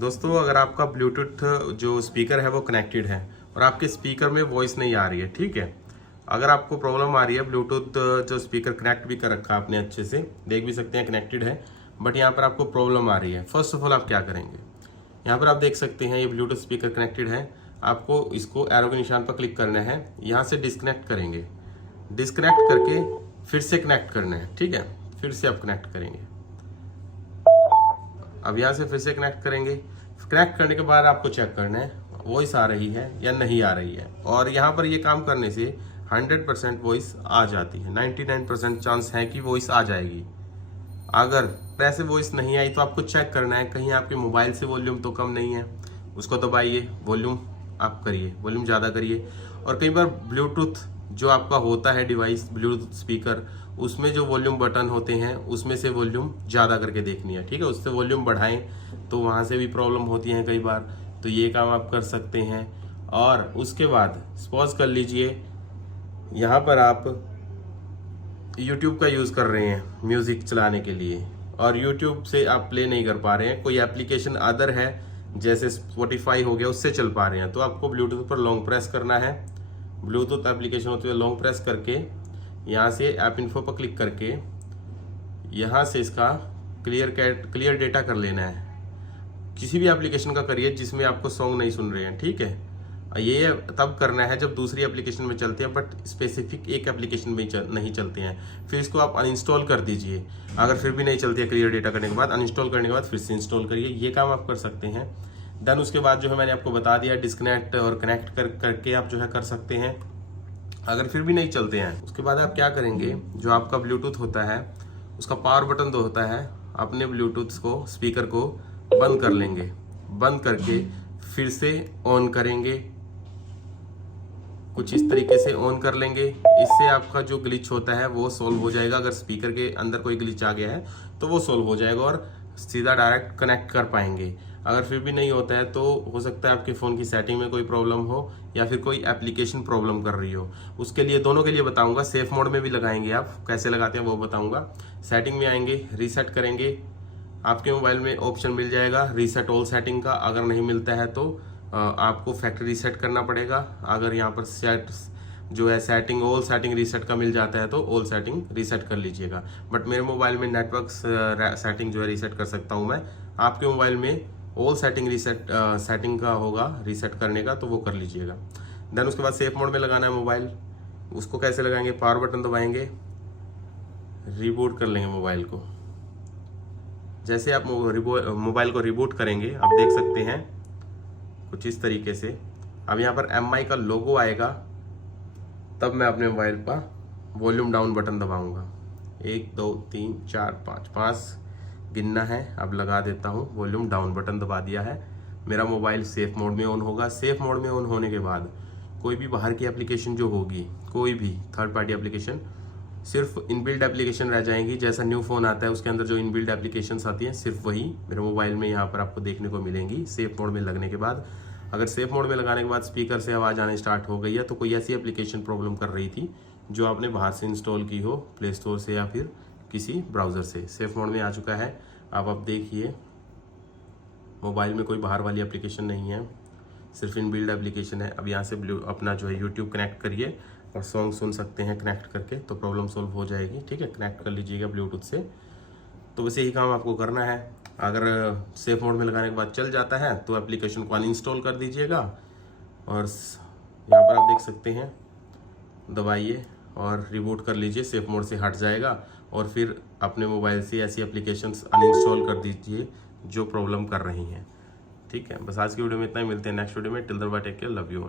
दोस्तों अगर आपका ब्लूटूथ जो स्पीकर है वो कनेक्टेड है और आपके स्पीकर में वॉइस नहीं आ रही है, ठीक है। अगर आपको प्रॉब्लम आ रही है, ब्लूटूथ जो स्पीकर कनेक्ट भी कर रखा है आपने, अच्छे से देख भी सकते हैं कनेक्टेड है, बट यहाँ पर आपको प्रॉब्लम आ रही है। फर्स्ट ऑफ ऑल आप क्या करेंगे, यहाँ पर आप देख सकते हैं ये ब्लूटूथ स्पीकर कनेक्टेड है। आपको इसको एरो के निशान पर क्लिक करना है, यहाँ से डिस्कनेक्ट करेंगे, डिस्कनेक्ट करके फिर से कनेक्ट करना है, ठीक है। फिर से आप कनेक्ट करेंगे, अब यहाँ से फिर से कनेक्ट करेंगे। कनेक्ट करने के बाद आपको चेक करना है वॉइस आ रही है या नहीं आ रही है, और यहाँ पर ये काम करने से 100% वॉइस आ जाती है। 99% चांस है कि वॉइस आ जाएगी। अगर ऐसे वॉइस नहीं आई तो आपको चेक करना है कहीं आपके मोबाइल से वॉल्यूम तो कम नहीं है, उसको दबाइए, वॉल्यूम आप करिए, वॉल्यूम ज़्यादा करिए। और कई बार ब्लूटूथ जो आपका होता है डिवाइस, ब्लूटूथ स्पीकर, उसमें जो वॉल्यूम बटन होते हैं उसमें से वॉल्यूम ज़्यादा करके देखनी है, ठीक है। उससे वॉल्यूम बढ़ाएं तो वहाँ से भी प्रॉब्लम होती है कई बार, तो ये काम आप कर सकते हैं। और उसके बाद पॉज कर लीजिए, यहाँ पर आप YouTube का यूज़ कर रहे हैं म्यूज़िक चलाने के लिए और YouTube से आप प्ले नहीं कर पा रहे हैं, कोई एप्लीकेशन अदर है जैसे Spotify हो गया उससे चल पा रहे हैं, तो आपको ब्लूटूथ पर लॉन्ग प्रेस करना है। ब्लूटूथ एप्लीकेशन होती है, लॉन्ग प्रेस करके यहाँ से ऐप इन्फो पर क्लिक करके यहाँ से इसका क्लियर डेटा कर लेना है। किसी भी एप्लीकेशन का करिए जिसमें आपको सॉन्ग नहीं सुन रहे हैं, ठीक है। ये तब करना है जब दूसरी एप्लीकेशन में चलते हैं, बट स्पेसिफिक एक एप्लीकेशन में नहीं चलते हैं। फिर इसको आप अनइंस्टॉल कर दीजिए। अगर फिर भी नहीं चलती है क्लियर डेटा करने के बाद, अनइंस्टॉल करने के बाद फिर से इंस्टॉल करिए। ये काम आप कर सकते हैं। देन उसके बाद जो है मैंने आपको बता दिया, डिस्कनेक्ट और कनेक्ट करके आप जो है कर सकते हैं। अगर फिर भी नहीं चलते हैं, उसके बाद आप क्या करेंगे, जो आपका ब्लूटूथ होता है उसका पावर बटन तो होता है, अपने ब्लूटूथ को, स्पीकर को बंद कर लेंगे। बंद करके फिर से ऑन करेंगे, कुछ इस तरीके से ऑन कर लेंगे। इससे आपका जो ग्लिच होता है वो सॉल्व हो जाएगा। अगर स्पीकर के अंदर कोई ग्लिच आ गया है तो वो सॉल्व हो जाएगा और सीधा डायरेक्ट कनेक्ट कर पाएंगे। अगर फिर भी नहीं होता है तो हो सकता है आपके फ़ोन की सेटिंग में कोई प्रॉब्लम हो या फिर कोई एप्लीकेशन प्रॉब्लम कर रही हो। उसके लिए दोनों के लिए बताऊंगा, सेफ मोड में भी लगाएंगे, आप कैसे लगाते हैं वो बताऊंगा। सेटिंग में आएंगे, रीसेट करेंगे, आपके मोबाइल में ऑप्शन मिल जाएगा रीसेट ऑल सेटिंग का। अगर नहीं मिलता है तो आपको फैक्ट्री रीसेट करना पड़ेगा। अगर यहाँ पर जो है सेटिंग ऑल सेटिंग रीसेट का मिल जाता है तो ऑल सेटिंग रीसेट कर लीजिएगा। बट मेरे मोबाइल में नेटवर्क सेटिंग जो है रीसेट कर सकता हूँ मैं। आपके मोबाइल में ऑल सेटिंग सेटिंग का होगा रीसेट करने का, तो वो कर लीजिएगा। देन उसके बाद सेफ मोड में लगाना है मोबाइल। उसको कैसे लगाएंगे, पावर बटन दबाएंगे, रिबूट कर लेंगे मोबाइल को। जैसे आप मोबाइल को रिबूट करेंगे, आप देख सकते हैं कुछ इस तरीके से। अब यहाँ पर MI का लोगो आएगा, तब मैं अपने मोबाइल पर वॉल्यूम डाउन बटन दबाऊंगा। 1 2 3 4 5 गिनना है। अब लगा देता हूँ, वॉल्यूम डाउन बटन दबा दिया है। मेरा मोबाइल सेफ मोड में ऑन होगा। सेफ मोड में ऑन होने के बाद कोई भी बाहर की एप्लीकेशन जो होगी, कोई भी थर्ड पार्टी एप्लीकेशन, सिर्फ इनबिल्ड एप्लीकेशन रह जाएंगी। जैसा न्यू फोन आता है उसके अंदर जो इनबिल्ड एप्लीकेशंस आती हैं, सिर्फ वही मेरे मोबाइल में यहाँ पर आपको देखने को मिलेंगी सेफ मोड में लगने के बाद। अगर सेफ मोड में लगाने के बाद स्पीकर से आवाज़ आने स्टार्ट हो गई है तो कोई ऐसी एप्लीकेशन प्रॉब्लम कर रही थी जो आपने बाहर से इंस्टॉल की हो, प्ले स्टोर से या फिर किसी ब्राउज़र से। सेफ मोड में आ चुका है। अब आप देखिए मोबाइल में कोई बाहर वाली एप्लीकेशन नहीं है, सिर्फ इनबिल्ड एप्लीकेशन है। अब यहाँ से अपना जो है यूट्यूब कनेक्ट करिए और सॉन्ग सुन सकते हैं कनेक्ट करके, तो प्रॉब्लम सॉल्व हो जाएगी, ठीक है। कनेक्ट कर लीजिएगा ब्लूटूथ से। तो बस यही काम आपको करना है। अगर सेफ मोड में लगाने के बाद चल जाता है तो एप्लीकेशन को अनइंस्टॉल कर दीजिएगा और यहाँ पर आप देख सकते हैं, दबाइए और रिबूट कर लीजिए, सेफ मोड से हट जाएगा। और फिर अपने मोबाइल से ऐसी एप्लीकेशंस अनइंस्टॉल कर दीजिए जो प्रॉब्लम कर रही हैं, ठीक है। बस आज की वीडियो में इतना ही, मिलते हैं नेक्स्ट वीडियो में। Till then bye, take care, love you.